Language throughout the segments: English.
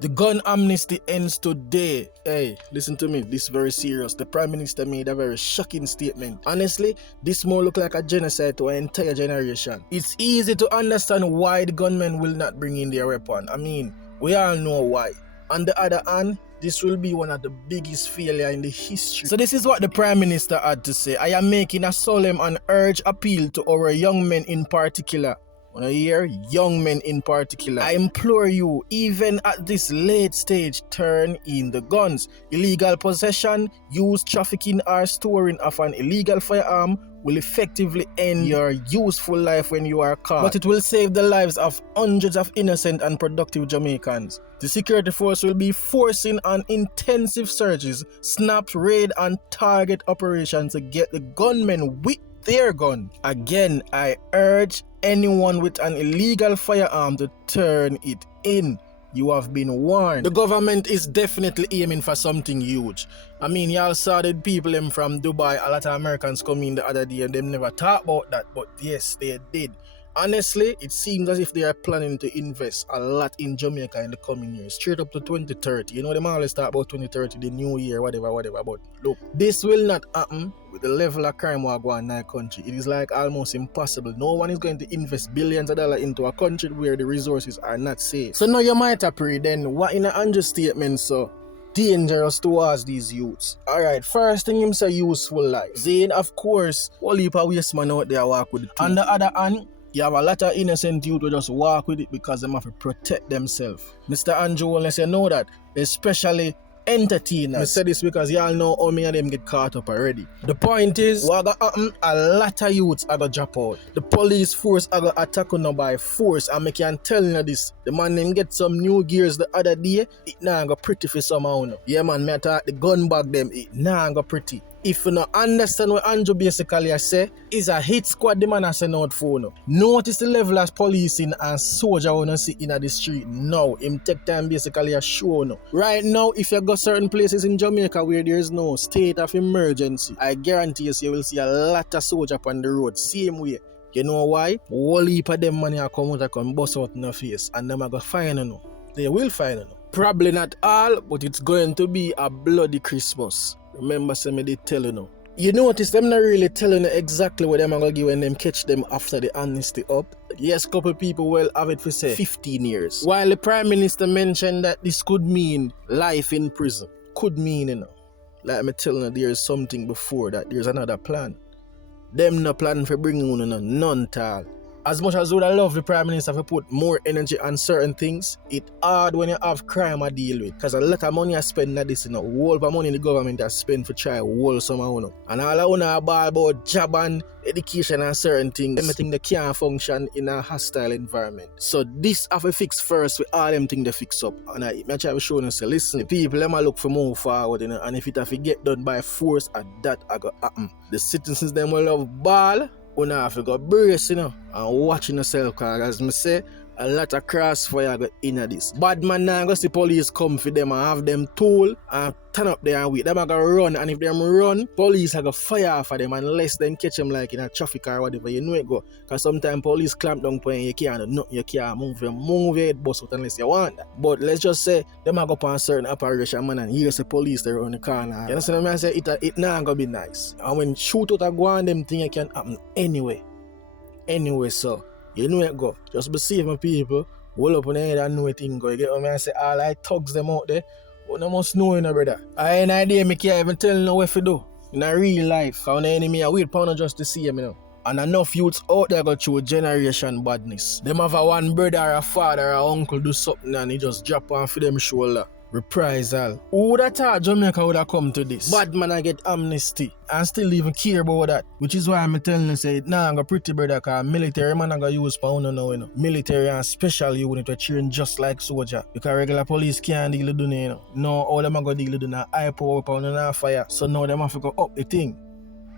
The gun amnesty ends today. Hey, listen to me, this is very serious. The Prime Minister made a very shocking statement. Honestly, this more look like a genocide to an entire generation. It's easy to understand why the gunmen will not bring in their weapon. I mean, we all know why. On the other hand, this will be one of the biggest failures in the history. So this is what the Prime Minister had to say. I am making a solemn and urgent appeal to our young men in particular. When I hear young men in particular, I implore you, even at this late stage, turn in the guns. Illegal possession, use, trafficking or storing of an illegal firearm will effectively end your useful life when you are caught. But it will save the lives of hundreds of innocent and productive Jamaicans. The security force will be forcing on intensive searches, snaps, raid and target operations to get the gunmen with their gun. Again, I urge anyone with an illegal firearm to turn it in. You have been warned. The government is definitely aiming for something huge. I mean, y'all saw the people from Dubai, a lot of Americans come in the other day and them never talk about that, but yes, they did. Honestly, it seems as if they are planning to invest a lot in Jamaica in the coming years, straight up to 2030. You know, them always talk about 2030, the new year, whatever. But look, this will not happen with the level of crime we go on in our country. It is like almost impossible. No one is going to invest billions of dollars into a country where the resources are not safe. So now you might have prayed then, what in an understatement, so dangerous towards these youths. Alright, first thing him say useful life. Then, of course, whole heap of waste man out there walk with it too. On the other hand, you have a lot of innocent youth who just walk with it because they have to protect themselves. Mr. Andrew Holness, you know that, especially entertainers. I say this because y'all know how many of them get caught up already. The point is, what gonna happen, a lot of youths are gonna drop out. The police force are gonna attack on by force, and I can tell you this, the man them get some new gears the other day, it nah go pretty for somehow now. Yeah man, me attack the gun bag them, it nah go pretty. If you don't understand what Andrew basically say, is a hit squad the man has sent out for now. Notice the level of policing and soldier wanna see in the street now. Him take time basically a show now. Right now, if you go certain places in Jamaica where there is no state of emergency, I guarantee you will see a lot of soldiers on the road. Same way. You know why? Whole heap of them money are come out and come bust out in the face, and them are gonna find you now. They will find you now. Probably not all, but it's going to be a bloody Christmas. Remember, say me did tell you now. You notice them not really telling you exactly what them are going to give when them catch them after the amnesty up. Yes, couple people will have it for say 15 years. While the Prime Minister mentioned that this could mean life in prison. Could mean, you know. Like me telling you, there is something before that. There's another plan. Them no plan for bringing on none at all. As much as would I love the Prime Minister to put more energy on certain things, it's hard when you have crime to deal with. Because a lot of money I spend on this, you know. Whole of money the government has spent for try hold somehow, you know. And all I want to ball about job and education and certain things, everything that can't function in a hostile environment. So this have to fix first with all them things they fix up. And I try to show them, say, listen, the people them look for move forward, you know, and if it have to get done by force, at that I go happen. The citizens them will love ball. You have to go brace, you know, and watching yourself, because as I say, a lot of crossfire go in this. Bad man now go see police come for them and have them tool and turn up there and wait. Them are going to run, and if them run, police are going to fire for them unless they catch them like in a traffic or whatever. You know it go. Because sometimes police clamp down point you can't do nothing, you can't move your head bust out unless you want that. But let's just say them are going to go on certain operation, man, and here's the police there on the corner. You understand what I say? It not going to be nice. And when shoot out a go on them thing, it can happen anyway. So you know it go. Just be safe, my people. Hold up on the head and know it go. You get what I say? All I thugs them out there. But no must know, you know, brother. I ain't idea me can't even tell you what to do. In a real life. Because the enemy are wait for just to see him, you know. And enough youths out there go through generation badness. Them have a one brother or a father or uncle do something and he just drop on for them shoulder. Reprisal. Who would have thought Jamaica would have come to this? Bad man I get amnesty and still even care about that. Which is why I'm telling you, say, nah, I'm a pretty brother, because military man I go use pound now, you know. Military and special unit to train just like soldier. Because regular police can't deal with it, you know. No, all them are going to deal with it, high power pound and fire. So now them have to go up the thing.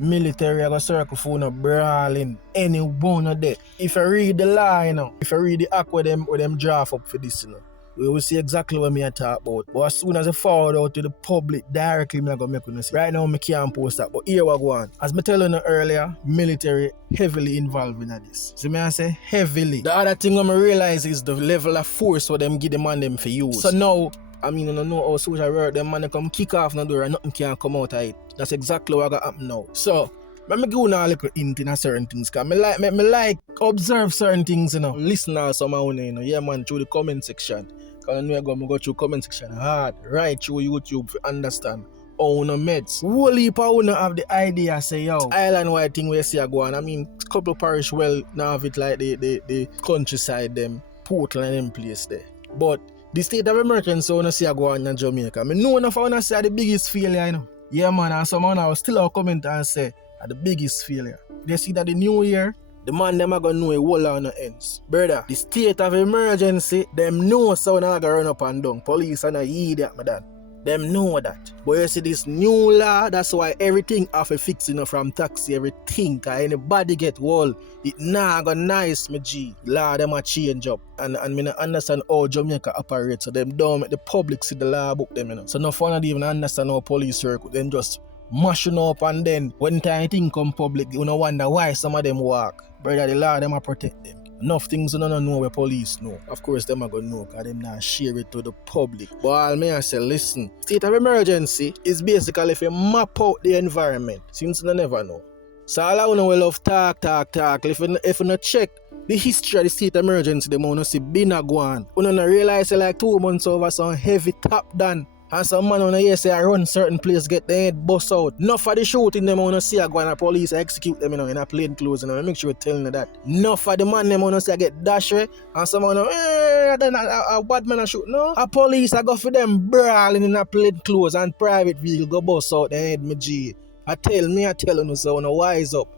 Military I go circle for no brawling. Any one of that. If I read the law, you know. If I read the act where them draft up for this, you know. we will see exactly what me talk about. But as soon as I forward out to the public directly, I'm going to make you see. Right now, I can't post that. But here we go on. As I told you earlier, military heavily involved in this. So I say heavily. The other thing I realize is the level of force what them give them on them for use. So now, I mean, I don't know how social work, them man come kick off the door and nothing can come out of it. That's exactly what got happen now. So, let me go now a little hint in certain things, because I like observe certain things, you know. Listen now somehow, you know, yeah man, through the comment section. Because I know I'm going to go through comment section hard, right through YouTube to understand how no meds. Whole heap of you have the idea, say, yo, island-wide thing we see go on. I mean, couple parish well now have it like the countryside, them, Portland and them place there. But the state of emergency I see go on in Jamaica. I know enough I see the biggest failure, you know. Yeah man, and someone I still a comment and say the biggest failure. They see that the new year, the man them are gonna know a whole lot of ends. Brother, the state of emergency, them know so now gonna run up and down. Police are not idiot, my dad. Them know that. But you see this new law, that's why everything have a fix, you know, from taxi, everything. Cause anybody get wall, it nah go nice, me G. Law them a change up. And me not understand how Jamaica operates. So them don't make the public see the law book them, you know. So no fun not even understand how police work. Them just mashing up, and then when time thing come public, you know wonder why some of them walk. Brother, the law them a protect them. Enough things you don't know where police know. Of course, them are going to know because them not share it to the public. But all me I say, listen, state of emergency is basically if you map out the environment. Since you never know. So all I know we love talk. If you not check the history of the state of emergency, them want to see Bina go on. You don't realize like 2 months over some heavy top down. And some man on the say I run certain place, get their head bust out. Enough for the shooting them on the see I go and the police execute them, you know, in a plain clothes, you know. Make sure you telling you that. Enough for the man them on the say I get dash and someone then a bad man a shoot. No, a police I go for them brawling in a plain clothes and private vehicle go bust out their head, me G. I tell you so, no, wise up.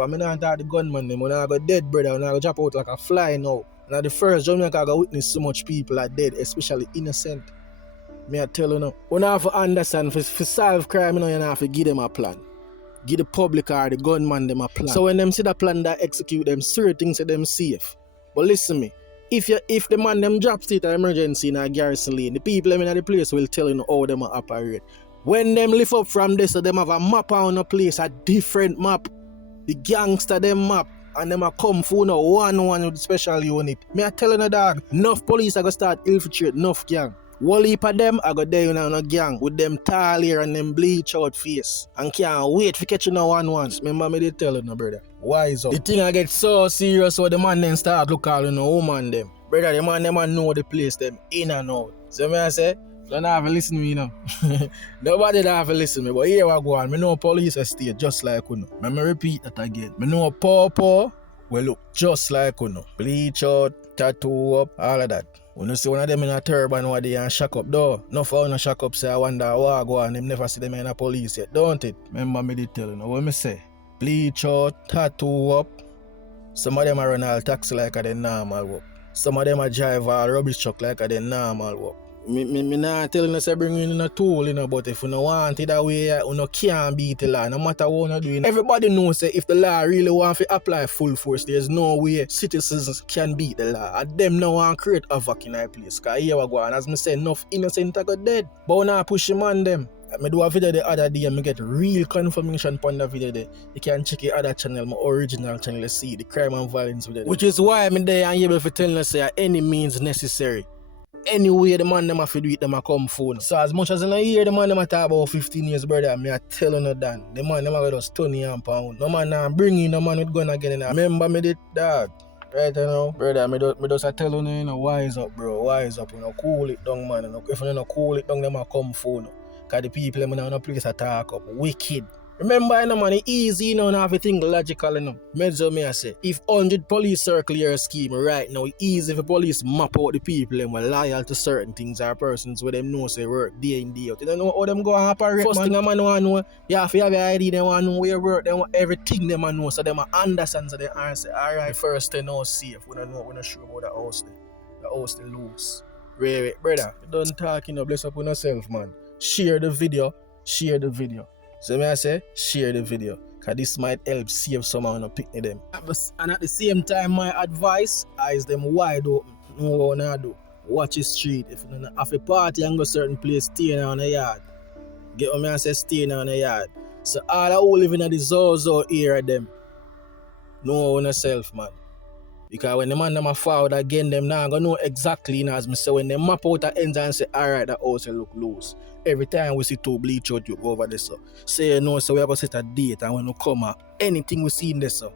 I mean I thought the gunman them when I go dead, brother, when I go drop out like a fly now. Now the first Jamaica I go witness so much people are dead, especially innocent. Me I tell you now, you have to understand, for solve crime, you have to give them a plan. Give the public or the gunman them a plan. So when them see the plan that execute them, certain things to them safe. But listen me, if the man them drop state of emergency in a garrison lane, the people in the place will tell you how them operate. When them lift up from this, so them have a map on a place, a different map. The gangster them map. And them a come for no one with special unit. Me I tell you, dog, enough police are going to start infiltrate enough gang. One heap of them, I go there in a gang with them tall hair and them bleach out face. And can't wait for catching no one once. Remember me they tell you, no brother. Wise up. The thing I get so serious so the man then start look all in the woman them. Brother, the man them know the place them in and out. So me I say, don't have to listen to me, you know. Nobody don't have to listen to me, but here I go on. Me know police stay just like you know. Let me repeat that again. Me know Paw will look just like you know. Bleach out, tattoo up, all of that. When you see one of them in a turban one day and shock up though. No for no shock up say I wonder why I go and them never see them in a police yet, don't it? Remember me they tell you know what me say? Bleach out, tattoo up. Some of them are run all taxi like a normal work. Some of them are drive all rubbish truck like a normal work. Me not telling us to bring in a tool, you know, but if you don't want it that way, you can't beat the law, no matter what you're doing. Everybody knows that if the law really want to apply full force, there's no way citizens can beat the law. And them now want to create havoc in that place. Because here we go, and as I say, enough innocent are dead. But we not push him on them. I do a video the other day and I get real confirmation upon the video there. You can check the other channel, my original channel, to see the crime and violence video there. Which is why I'm there and able to tell us say any means necessary. Anyway, the man them have to do it, them a come phone. So as much as in a year, the man them a talk about 15 years, brother, me a tell you no Dan. The man them a go just 20 and pound. No man now bring in no man with gun again. Remember me the dog. Right you know, brother, me just a tell you know, wise up, bro, wise up. You know, cool it down, man. You know, if you don't cool it down, them a come phone. Cause the people them in a place a talk up. Wicked. Remember, you know, man, it's easy, you know, and everything logical, you know. Measure me, I say, if 100 police circle your scheme right now, it's easy for police map out the people and were loyal to certain things or persons where them know say work day in, day out. You don't know how them go and operate, first thing a man want to know, you have to have your ID, they want to know where you work, they want everything them know, so them understand, so they answer, alright, first they know safe, we don't know, we're not sure about the house there. The house they loose. Wait, brother, you don't talk, you know, bless up on yourself, man. Share the video. So I say, share the video, because this might help save someone to pick them. And at the same time, my advice, eyes them wide open, know what I do. Watch the street. If you don't have a party and go certain place, stay on the yard. Get what me I say, stay on the yard. So all the who living in the Zozo area them, know on yourself, man. Because when the man them a forward again, them now gonna know exactly, you know, as me say, when they map out the ends and say, alright, the house will look loose. Every time we see two bleach out, you go over there, so. Say, you know, so we are going to set a date, and when we come out, anything we see in there, so.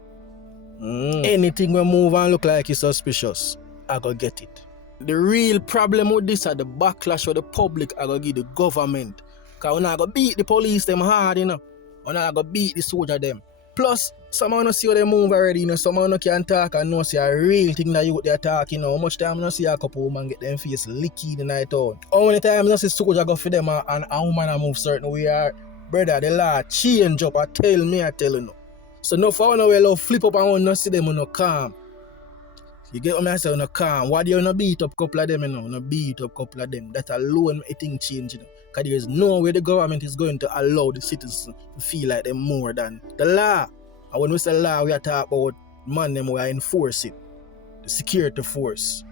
Anything we move and look like it's suspicious, I go get it. The real problem with this is the backlash for the public I go give the government. Because we're not going to beat the police them hard, you know. We're not going to beat the soldier them. Plus, some of them see how they move already, you know. Some of them can talk and know see a real thing that you they're talking, you know. How much time you see a couple women get them face licky the night out. How many times you see soldier go for them and a woman move certain way? Brother, the law change up, I tell you no. So no for one way flip up and not see them no calm. You get what I say, no calm. Why do you not beat up a couple of them, you know? No beat up a couple of them. That alone a thing change, you know. Because there is no way the government is going to allow the citizens to feel like they're more than the law. And when we say law, we are talking about man them who are enforce it. The security force.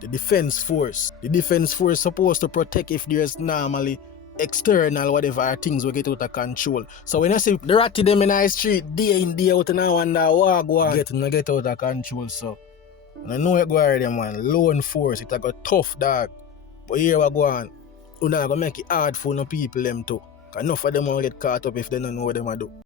The defense force. The defense force is supposed to protect if there's normally external whatever things will get out of control. So when I see the ratty them in the street day in day out and I wonder what go on get out of control. So and I know it go already, man. Lone force, it a go tough, dog. But here we go on. You not gonna make it hard for no people them too. Enough of them will get caught up if they don't know what them do.